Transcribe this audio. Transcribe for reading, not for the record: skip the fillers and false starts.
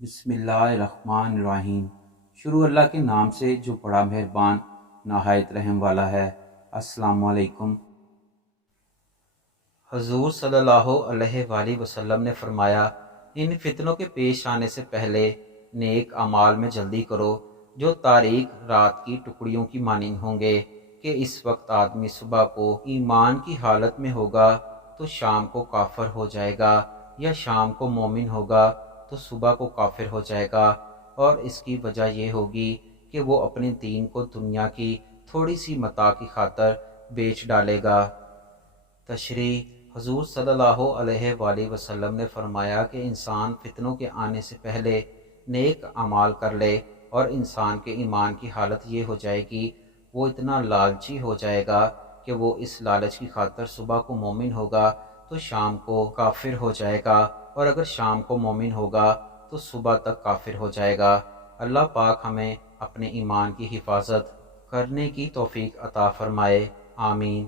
بسم اللہ الرحمن الرحیم۔ شروع اللہ کے نام سے جو بڑا مہربان نہایت رحم والا ہے۔ السلام علیکم۔ حضور صلی اللہ علیہ وآلہ وسلم نے فرمایا، ان فتنوں کے پیش آنے سے پہلے نیک اعمال میں جلدی کرو جو تاریک رات کی ٹکڑیوں کی مانند ہوں گے کہ اس وقت آدمی صبح کو ایمان کی حالت میں ہوگا تو شام کو کافر ہو جائے گا، یا شام کو مومن ہوگا تو صبح کو کافر ہو جائے گا، اور اس کی وجہ یہ ہوگی کہ وہ اپنے دین کو دنیا کی تھوڑی سی متاع کی خاطر بیچ ڈالے گا۔ تشریح: حضور صلی اللہ علیہ وآلہ وسلم نے فرمایا کہ انسان فتنوں کے آنے سے پہلے نیک اعمال کر لے اور انسان کے ایمان کی حالت یہ ہو جائے گی، وہ اتنا لالچی ہو جائے گا کہ وہ اس لالچ کی خاطر صبح کو مومن ہوگا تو شام کو کافر ہو جائے گا، اور اگر شام کو مومن ہوگا تو صبح تک کافر ہو جائے گا۔ اللہ پاک ہمیں اپنے ایمان کی حفاظت کرنے کی توفیق عطا فرمائے، آمین۔